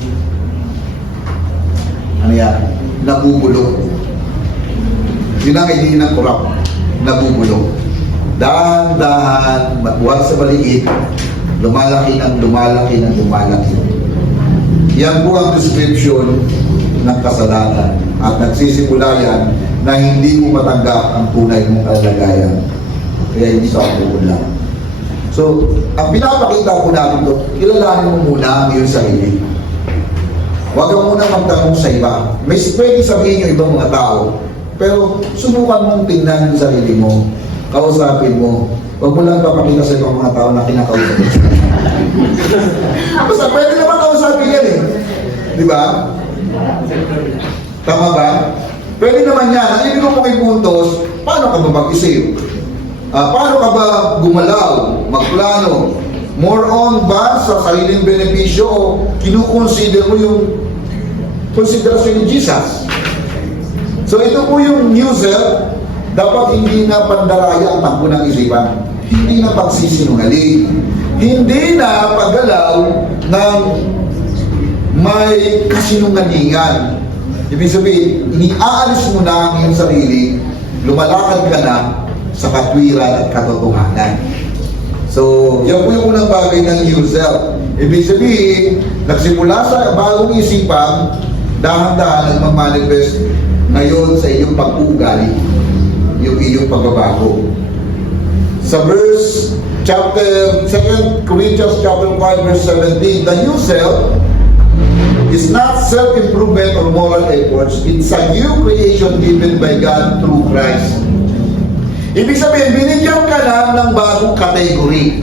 ano yan? Nabubulok. Yun ang idea ng corrupt. Nabubulok. Dahan-dahan, once sa maliit, lumalaki ng lumalaki ng lumalaki. Yan po ang description ng kasalanan. At nagsisimula yan na hindi mo matanggap ang tunay mong kalagayan. Kaya hindi ka pupunla. So, ang pinapakita ko natin ito, kilalanin mo muna ang iyong sarili. Huwag ka muna magtanong sa iba. May pwede sabihin yung ibang mga tao, pero subukan mong tingnan yung sarili mo. Kausapin mo. Huwag mo lang papakita sa ibang mga tao na kinakausap mo. Basta pwede naman kausapin yan eh. Di ba? Tama ba? Pwede naman yan. Ang ibig ko may puntos, paano ka ba mag-isip? Paano ka ba gumalaw, magplano? More on ba sa sariling benepisyo o kinukonsider mo yung konsiderasyon ni Jesus? So ito po yung new self, dapat hindi na pandaraya ang takbo ng isipan. Hindi na pagsisinungaling. Hindi na paggalaw ng may kasinungalingan. Ibig sabihin, iniaalis mo na ang iyong sarili, lumalakad ka na sa katwiran at katotohanan. So, yan po yung unang bagay ng new self. Ibig sabihin, nagsimula sa bagong isipan, dahan-dahan nagmamanifest ngayon sa iyong pag-uugali, yung iyong pagbabago. Sa verse, chapter 2 Corinthians chapter 5 verse 17, the new self is not self-improvement or moral efforts. It's a new creation given by God through Christ. Ibig sabihin, binigyan ka lang ng bagong category.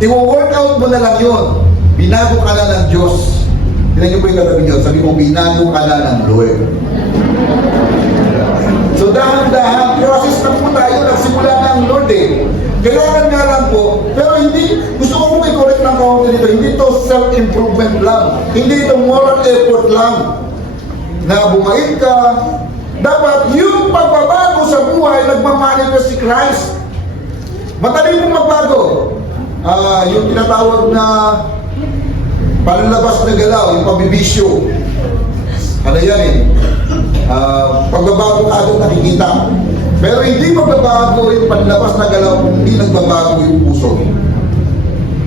I-workout mo na lang yun. Binago ka na ng Diyos. Tignan niyo po yung katabi niyo. Sabi mo, binago ka na ng Lord. So dahan-dahan, process na po tayo. Nagsimula na ang Lord eh. Kailangan nga lang po, pero hindi, gusto ko po i-correct ng kaunti dito. Hindi ito self-improvement lang. Hindi ito moral effort lang. Na bumait ka. Dapat yung pagbabago sa buhay, nagmamanifest si Christ. Madali mong magbago. Yung tinatawag na panlalabas na galaw, yung pabibisyo. Ano yan eh? Pagbabago ka doon nakikita. Pero hindi magbabago yung panlalabas na galaw kung hindi nagbabago yung puso.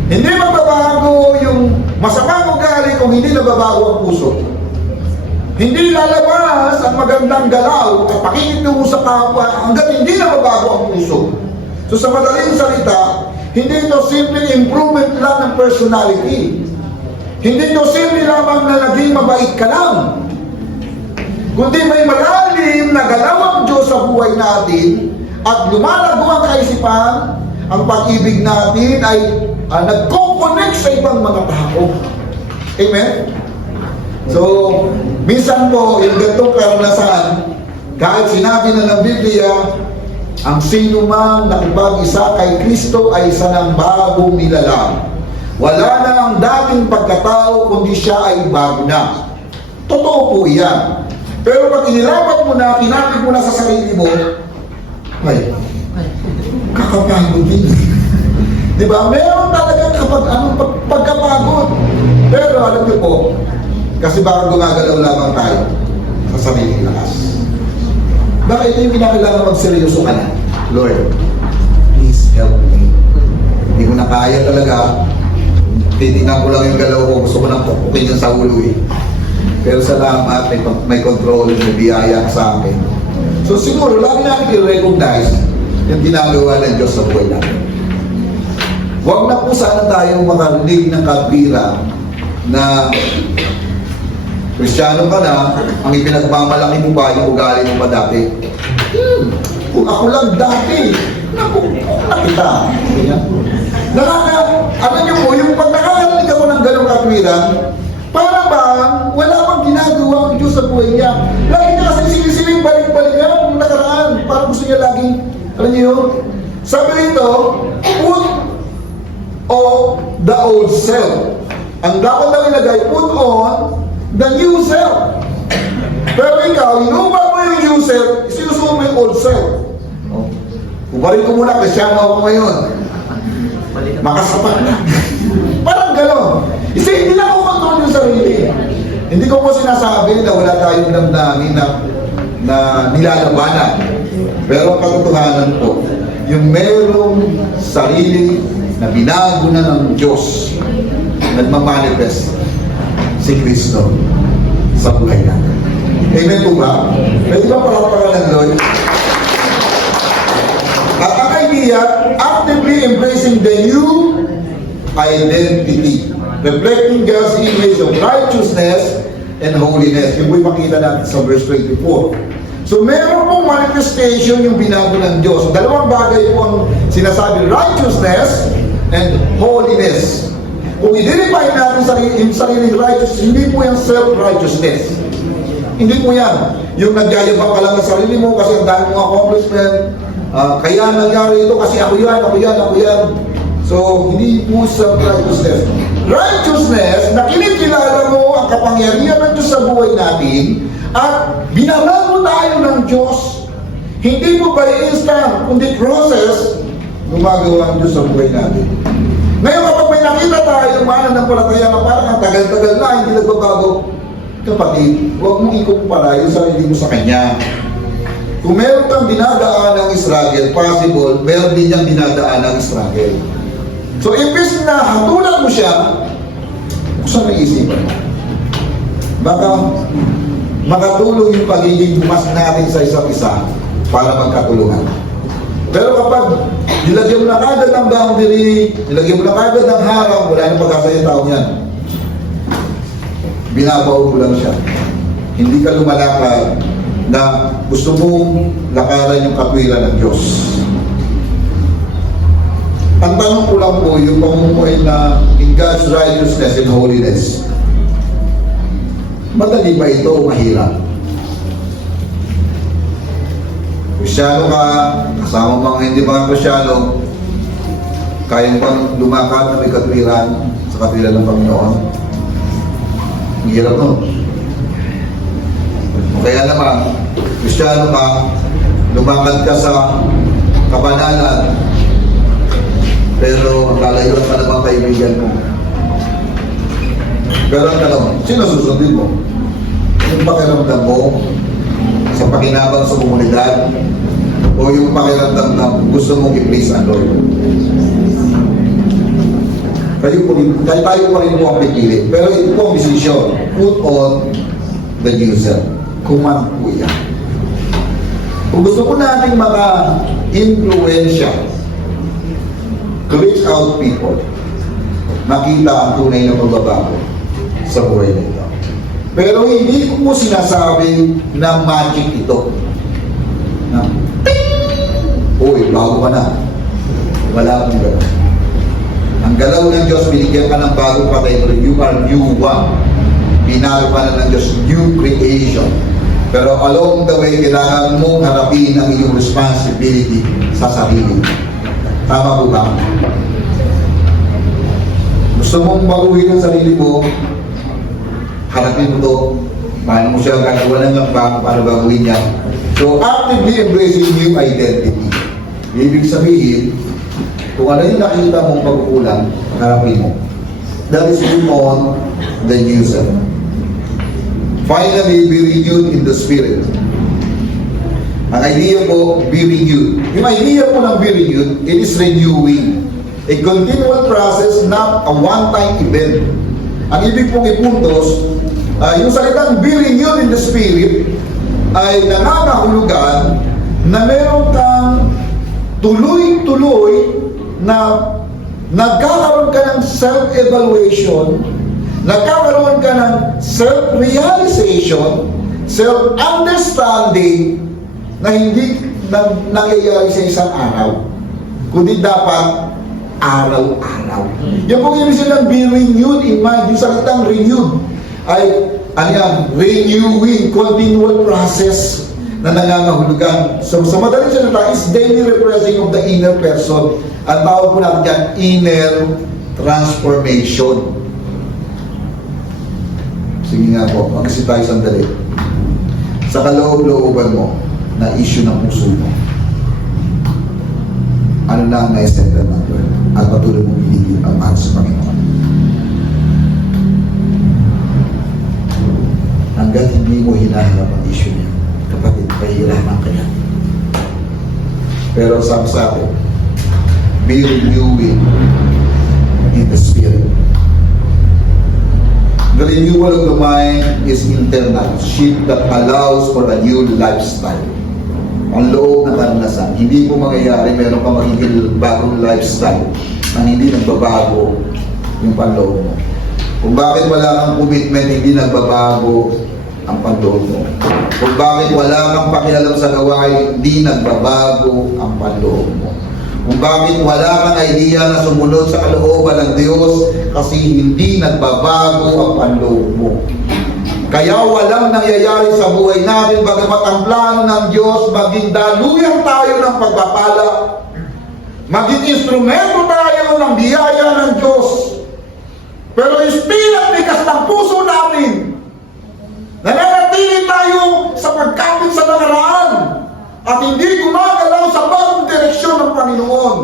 Hindi magbabago yung masamang ugali kung hindi nagbabago ang puso. Hindi lalabas ang magandang galaw at pakikitungo sa kapwa hanggat hindi na mabago ang puso. So sa madaling salita, hindi ito simple improvement lang ng personality. Hindi ito simple lamang na naging mabait ka lang. Kundi may malalim na galaw ang Diyos sa buhay natin at lumalago ang kaisipan, ang pag-ibig natin ay nagko-connect sa ibang mga tao. Amen? So, minsan po, yung gantong karanasan, kahit sinabi na ng Biblia, ang sino mang nakipag-isa kay Kristo ay isa ng bagong nilalang. Wala na ang dating pagkatao, kundi siya ay bago na. Totoo po yan. Pero pag inilapat mo na, kinapit mo na sa sarili mo, ay, kakapagod din. Diba? Meron talagang pagkapagod. Pero alam niyo po, kasi baka gumagalaw lamang tayo sa sariling lakas. Baka ito yung kinakailangan magseryoso ka na. Lord, please help me. Hindi ko na kaya talaga. Titignan ko lang yung galaw ko. Gusto ko nang pupukin yan sa ulo eh. Pero salamat, may control, may biyaya sa akin. So siguro, lagi natin i-recognize yung ginagawa ng Diyos sa buhay natin. Huwag na po sana tayo makarinig ng kabira na Kristiyano ka na, ang ipinagmamalaki mo ba yung ugali mo pa dati? Kung ako lang dati, naku, nakita. Ano nyo po, yung pag nakakarinig ako ng ganong katwiran, para ba, wala pang ginagawa ang Diyos sa buhay niya. Lagi niya kasi sinisiling balik-balik niya kung nakaraan. Parang gusto niya laging, alam niyo yun? Sabi rito, put on the old self. Ang dapat na ilagay, put on the new self. Pero ikaw, inuman mo yung new self, sinusumo mo yung old self. Kubarin ko muna, kasyama ako ngayon. Makasapat na. Parang gano'n. Kasi hindi na ako kontrol yung sarili. Hindi ko po sinasabi na wala tayong damdamin na nilalabanan. Pero ang katotohanan po, yung merong sarili na binago na ng Diyos, nagmamanifest si Kristo sa buhay natin. Amen po ba? Pwede ba palakpakan ng Lord? At ang idea, actively embracing the new identity, reflecting God's image of righteousness and holiness. Yung po'y makita natin sa verse 24. So meron pong manifestation yung binago ng Diyos. Dalawang bagay po ang sinasabi, righteousness and holiness. Kung i-define natin yung sariling righteousness, hindi po yung self-righteousness. Hindi po yan. Yung nagyayabang ka lang sa sarili mo kasi ang dami mong accomplishment, kaya nangyari ito kasi ako yan. So, hindi po self-righteousness. Righteousness, na kinikilala mo ang kapangyarihan ng Diyos sa buhay natin at binabago tayo ng Diyos. Hindi po by instant, kundi process, gumagawa ng Diyos sa buhay natin. Ngayon kapag may nakita tayo, mananampalataya na parang ang tagal-tagal na, hindi nagbabago. Kapatid, huwag mong ikumpara yung sarili mo sa Kanya. Kung meron kang dinadaan ng struggle, possible, meron din niyang dinadaan ng struggle. So, imbes na hatulan mo siya, buksan ang isipan mo. Baka makatulong yung pagiging bukas natin sa isa't isa para magkatulungan. Pero kapag nilagyan mo na kagad ng boundary, nilagyan mo na kagad ng harang, wala nang pag-asa yung tao niyan. Binabaw mo lang siya. Hindi ka lumalakad na gusto mong lakaran yung katwiran ng Diyos. Ang tanong ko lang po, yung pamumuhay na in God's righteousness and holiness, madali ba ito o mahirap? Kristyano ka, kasama mga hindi mga Kristyano, kaya bang lumakad na may katwiran sa katwiran ng Panginoon? Ang hirap nun. O kaya naman, Kristyano ka, lumakad ka sa kabanalan, pero lalayo ka naman kaibigan mo. Pero ang tanong, sino susundin mo? Yung pakiramdam mo sa pakinabang sa komunidad o yung pakiramdam na gusto mong i-please ang Lord? Kaya tayo pa rin po ang pipili. Pero ito po ang decision. Put on the new self. Command po yan. Kung gusto po natin maka-influensya to reach out people, makita ang tunay na pagbabago sa buhay nito. Pero hindi ko po sinasabi na magic ito. Na, uy, bago ka na. Wala akong gano'n. Ang galaw ng Diyos, binigyan ka ng bagong category. You are new one. Binago ka na ng Diyos, new creation. Pero along the way, kailangan mong harapin ang iyong responsibility sa sarili. Tama po ba? Gusto mong baguhin ang sarili mo, harapin mo ito. Paano mo siya gagawa ng lakbang para baguhin niya? So, actively embracing new identity. Ibig sabihin, kung ano yung nakita mong pagkukulang, harapin mo. That is put on the new self. Finally, be renewed in the spirit. Ang idea po, be renewed. Yung idea po ng be renewed, it is renewing. A continual process, not a one-time event. Ang ibig pong ipuntos, yung salitang be renewed in the spirit ay nangangahulugan na meron kang tuloy-tuloy na nagkakaroon ka ng self-evaluation, nagkakaroon ka ng self-realization, self-understanding na hindi nangyayari sa isang araw, kundi dapat araw-araw. Yung pong ibig sabihin ng be renewed in mind, yung salitang renewed ay renewing, continual process na nangangahulugan. So sa madaling salita is daily refreshing of the inner person. Ang tawag po natin dyan, inner transformation. Sige nga po, mag-isip tayo sandali. Sa kaloob-looban mo, na issue ng puso mo, ano na ang na-center ng Lord at patuloy mong pinigil ang mahal sa Panginoon. Hanggang hindi mo hinaharap ang issue niya, kapatid, pahihirapan ka yan. Pero sabi sa atin, be renewing in the spirit. The renewal of the mind is internal, shift that allows for a new lifestyle. Ang loob ng karanasan, hindi mo mangyayari, meron ka magiging bagong lifestyle na hindi nagbabago yung panloob mo. Kung bakit wala kang commitment, hindi nagbabago ang panloob mo. Kung bakit wala kang pakialam sa gawain, hindi nagbabago ang panloob mo. Kung bakit wala kang idea na sumunod sa kalooban ng Diyos, kasi hindi nagbabago ang panloob mo. Kaya walang nangyayari sa buhay natin, bagamat ang plano ng Diyos, maging daluyan tayo ng pagpapala, maging instrumento tayo ng biyaya ng Diyos. Pero still ang bigas ng puso natin, nananatili tayo sa pagkapit sa nakaraan at hindi gumagalaw sa bagong direksyon ng Panginoon.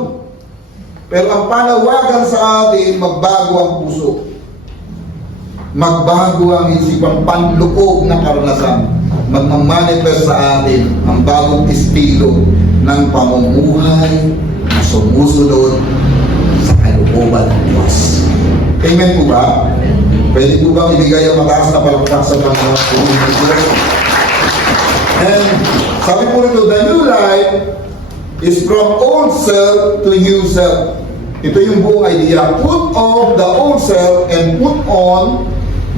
Pero ang panawagan sa atin, magbago ang puso. Magbago ang isipang panloob ng karanasan. Magmamanifest sa atin ang bagong estilo ng pamumuhay na sumusunod sa kalooban ng Diyos. Amen po ba? Pwede po bang ibigay ang mataas na palakpakan ng mga pumili? And sabi po nito, the new life is from old self to new self. Ito yung buong idea. Put off the old self and put on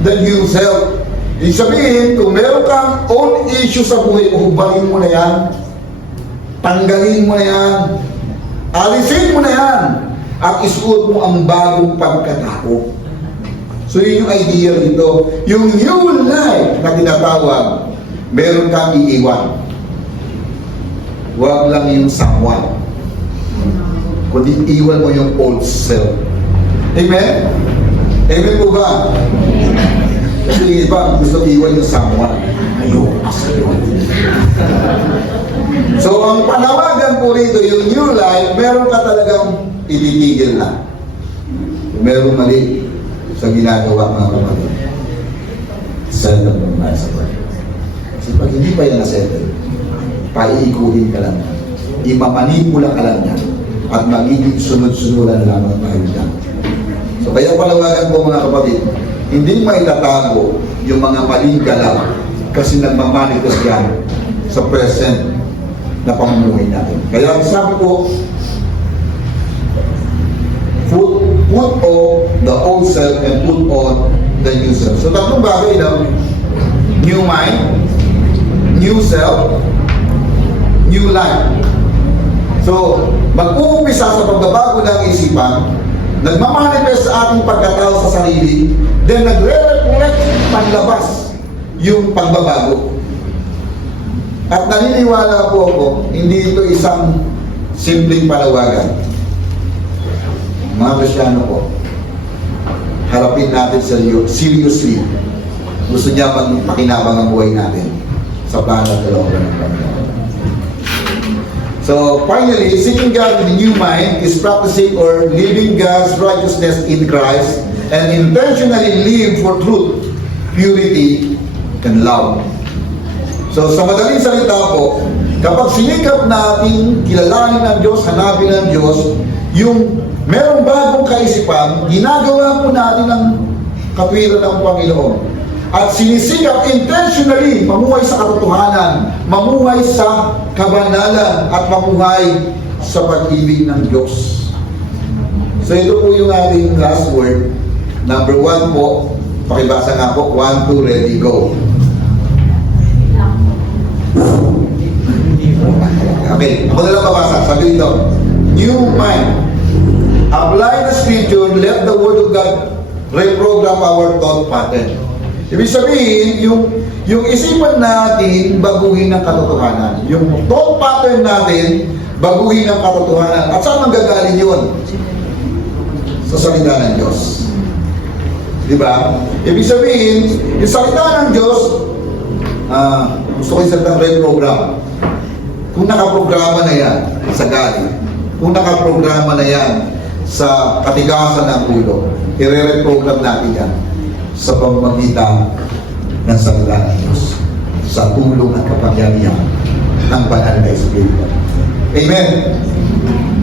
the new self. Ibig sabihin, kung meron kang old issue sa buhay, uhubarin mo na yan. Tanggalin mo na yan. Alisin mo na yan. At isuot mo ang bagong pagkatao. So yun yung idea dito. Yung new life na tinatawag, meron kang iiwan. Huwag lang yung someone. Kundi iwan mo yung old self. Amen? Amen po ba? Kasi iba, gusto iwan yung someone. Ayun, ayun. So ang panawagan po rito, yung new life, meron ka talagang ititigil na. Kung meron mali sa ginagawa mga kapatid, settle mo na sa work. Kasi pag hindi pa yan na-settle, paiikuhin ka lang. Imamanipula ka lang yan. At magiging sunod-sunuran lamang tayo dyan. So kaya panawagan po mga kapatid, hindi maitatago yung mga maling galaw kasi nagmamanifest yan sa present na pamumuhay natin. Kaya sabi ko, put off the old self and put on the new self. So tatlong bagay na, new mind, new self, new life. So, mag-uumpisa sa pagbabago ng isipan, nagmamanifest sa ating pagkatao sa sarili, then nagre-reflect panlabas yung pagbabago. At naniniwala po ako, hindi ito isang simpleng panawagan. Mga Kristyano po, harapin natin seriously. Gusto niya magpakinabang ang buhay natin sa plano at kalooban ng Panginoon. So finally, seeking God with a new mind is practicing or living God's righteousness in Christ and intentionally live for truth, purity, and love. So sa madaling salita po, kapag sinikap natin kilalanin ng Diyos, hanapin ng Diyos, yung merong bagong kaisipan, ginagawa po natin ang katwiran ng Panginoon. At sinisikap intentionally mamuhay sa katotohanan, mamuhay sa kabanalan, at mamuhay sa pag-ibig ng Diyos. So ito po yung ating last word. Number 1 po, pakibasa nga po, 1, 2, ready, go. Okay, ako na lang babasa. Sabi dito, new mind. Apply the scripture, let the word of God reprogram our thought pattern. Ibig sabihin, yung isipan natin, baguhin ng katotohanan. Yung thought pattern natin, baguhin ng katotohanan. At saan manggagaling yun? Sa salita ng Diyos. Diba? Ibig sabihin, yung salita ng Diyos, gusto ko yung salitang reprogram. Kung nakaprograma na yan sa galing, kung nakaprograma na yan sa katigasan ng ulo, i-reprogram natin yan sa pamamagitan ng salita ng Diyos, sa tulong at kapangyarihan ng banal na Espiritu. Amen.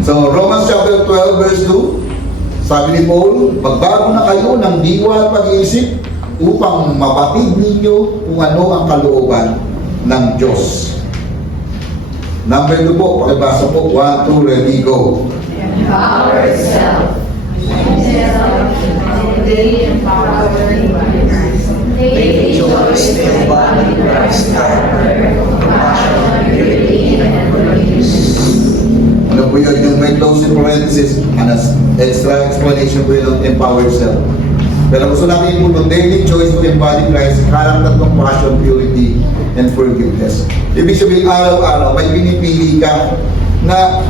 So, Romans chapter 12 verse 2, sabi ni Paul, magbago na kayo ng diwa at pag-iisip upang mapatid ninyo kung ano ang kalooban ng Diyos. Number 2 po, pakibasa po, 1, 2, ready, go. Empower self. Daily empower daily choice to embody Christ's character, compassion, purity, and produce. Ano po yun? Yung may close in parenthesis, extra explanation po yun ng empower self. Pero gusto natin yung daily choice to embody Christ's character, compassion, purity, and forgiveness. Ibig sabihin, araw-araw, may pinipili ka na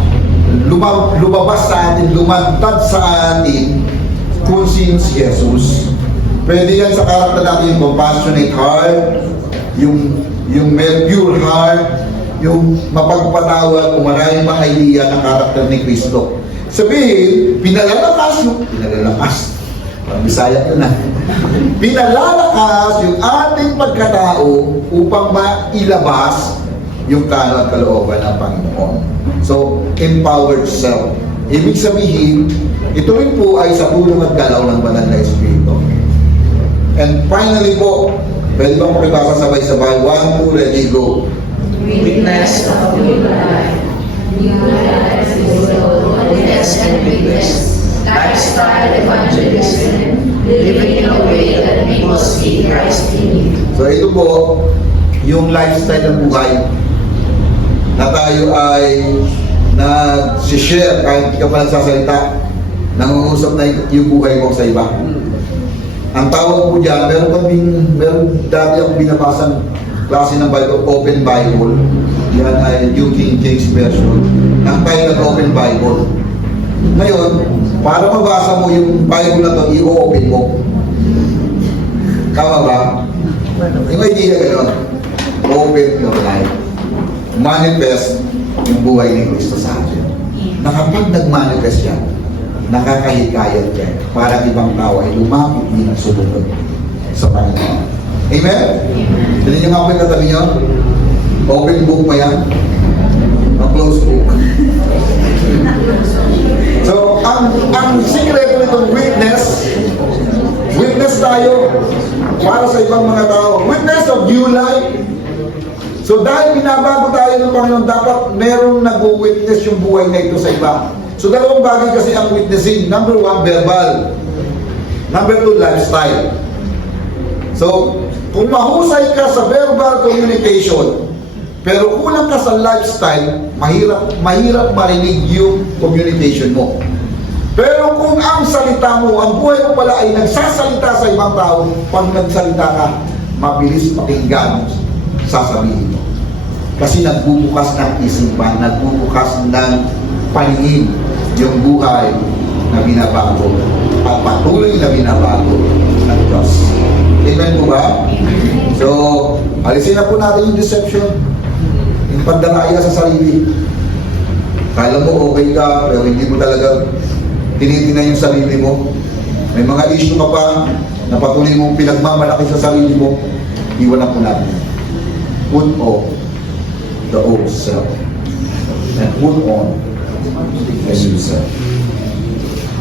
lumabas sa atin, lumantad sa atin kung sino si Jesus. Pwede yan sa karakter natin yung compassionate heart, yung pure heart, yung mapagpatawad kung maraming mga idea ng karakter ni Kristo. Sabihin, pinalalakas. Ang Bisaya ko na. Pinalalakas yung ating pagkatao upang mailabas yung plano at kalooban ng Panginoon. So, empowered self. Ibig sabihin, ito rin po ay sa tulong at galaw ng banal na Espiritu. And finally po, pwede bang makibasa sabay-sabay? 1, 2, ready, go. Witness of new life. New life is holiness and witness. Lifestyle evangelism. Living in a way that people see Christ in you. So ito po, yung lifestyle ng buhay na tayo ay nag-share kahit hindi ka pa nagsasalita, nangungusap na yung buhay mo sa iba. Ang tawag po dyan, meron dati akong binabasang klase ng Bible, Open Bible. Yan ay New King James Version. Ang tayo nag-Open Bible. Ngayon, para mabasa mo yung Bible na to, i-open mo. Tama ba? Yung idea gano'n. Open your life. Manifest yung buhay ni Kristo sa atin. Na kapag nag-manifest yan, nakakahikayat yan para ibang tao ay lumapit din at sumunod sa Panginoon. Amen? Dali nyo nga po yung katabi nyo. Open book pa yan. O closed book. So, ang secret nitong witness tayo para sa ibang mga tao. Witness of new life. So, dahil binabago tayo ng Panginoon, dapat merong nag-witness yung buhay na ito sa iba. So, dalawang bagay kasi ang witnessing. Number 1, verbal. Number 2, lifestyle. So, kung mahusay ka sa verbal communication, pero kulang ka sa lifestyle, mahirap marinig yung communication mo. Pero kung ang salita mo, ang buhay mo pala ay nagsasalita sa ibang tao, pag nagsalita ka, mabilis pakinggan, sasabihin mo. Kasi nagbubukas ng isipan, nagbubukas ng paningin yung buhay na binabago at patuloy na binabago ng Diyos. Amen po ba? So, alisin na po natin yung deception. Yung pagdalaya sa sarili. Kala mo okay ka, pero hindi mo talaga tinitingnan yung sarili mo. May mga issue ka pa na patuloy mong pinagmamalaki sa sarili mo. Iwan na po natin. Put off the old self and put on the new self.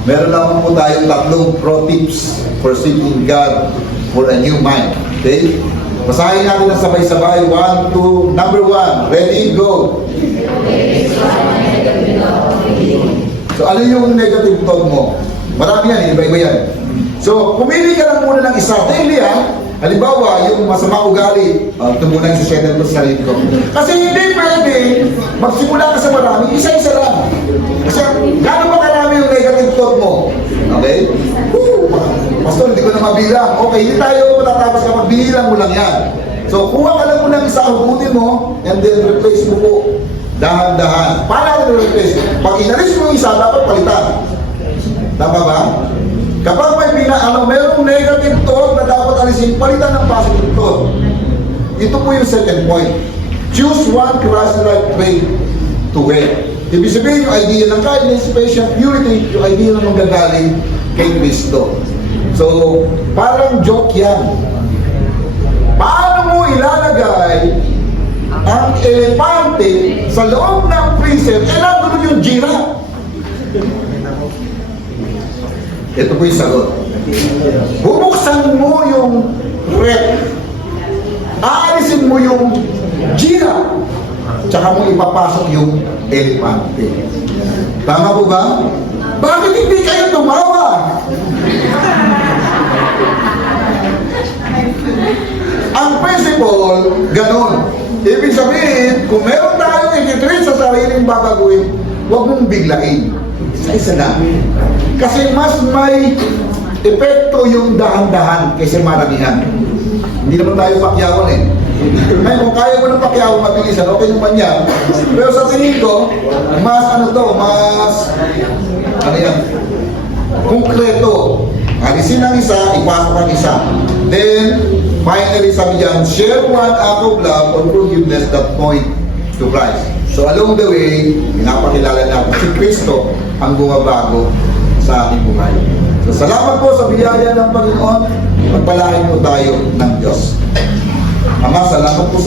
Meron naman po tayong tatlong pro tips for seeking God for a new mind. Okay? Basahin natin na sabay-sabay. 1, 2, number 1. Ready, go! So, ano yung negative thought mo? Marami yan, iba-iba yan. So, pumili ka lang muna ng isa. Daily, halimbawa, yung masama ugali. Ito muna yung susunod ko sa sarili ko. Kasi hindi pwede magsimula ka sa marami, isa-isa lang. Kasi gano'n ba karami yung negative thought mo? Okay? Pastor, hindi ko na mabilang. Okay, hindi tayo matatapos ka, magbilang mo lang yan. So, kuha ka lang muna ng isa, hugutin mo, and then replace mo po. Dahan-dahan. Paano natin replace? Pag inalis mo yung isa, dapat palitan. Tama ba? Kapag may merong negative thought na dapat alisin, palitan ng positive thought. Ito po yung second point. Choose one Christ-like way to wear. Ibig sabihin yung idea ng kindness, patience, purity, yung idea ng manggagaling kay Kristo. So, parang joke yan. Paano mo ilalagay ang elepante sa loob ng freezer, nandun yung giraffe. Ito po yung sagot. Bubuksan mo yung rep, aalisin mo yung giraffe, tsaka mo ipapasok yung elepante. Tama po ba? Bakit hindi kayo tumawa? Ang principle, ganun. Ibig sabihin, kung meron tayong ikitreat sa sariling babaguhin, huwag mong biglain. Isa-isa na. Kasi mas may epekto yung dahan-dahan kaysa maramihan. Hindi naman tayo pakyawan eh. Ngayon, kung kaya mo ng pakyawan, mabilisan, okay naman yan. Pero sa tingin ko, mas konkreto. Alisin ang isa, ipasok ang isa. Then, finally, sabi dyan, share one act of love or forgiveness that point to Christ. So, along the way, pinapakilala natin si Kristo ang bumabago sa ating buhay. So, salamat po sa biyaya ng Panginoon. Pagpalain po tayo ng Diyos. Ama, salamat po sa